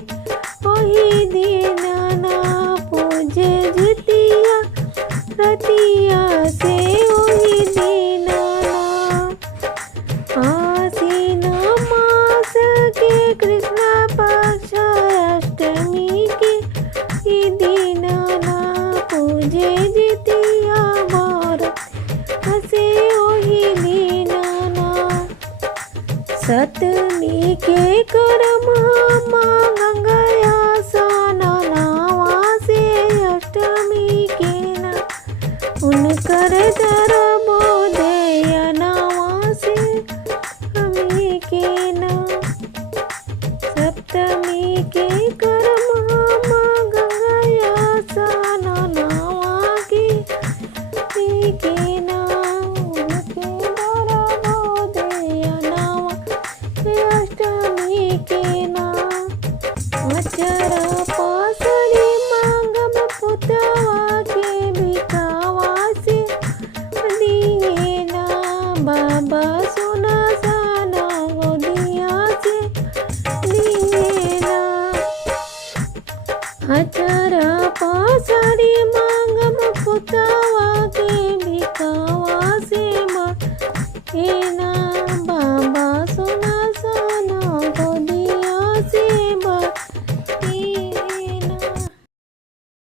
के वही दिन ना पूजे जितिया रतिया से वही दिन ना आसीन मास के कृष्ण पक्ष अष्टमी के ही दिन ना पूजे जितिया व्रत से वही दिन ना सतमी के कर्म माँ गंगा स्नानवा से अष्टमी के न उनकर दरबोदय नवा से हमी के न सप्तमी के कर्म माँ गंगा स्नानवा के न उनके दरबोदय नवा अष्टमी के ना अचर पासरी मांगब पुतवा के बिकावा से दिए ना बाबा सोना साना गोदिया से दिए ना अचर पासरी मांगब पुतवा के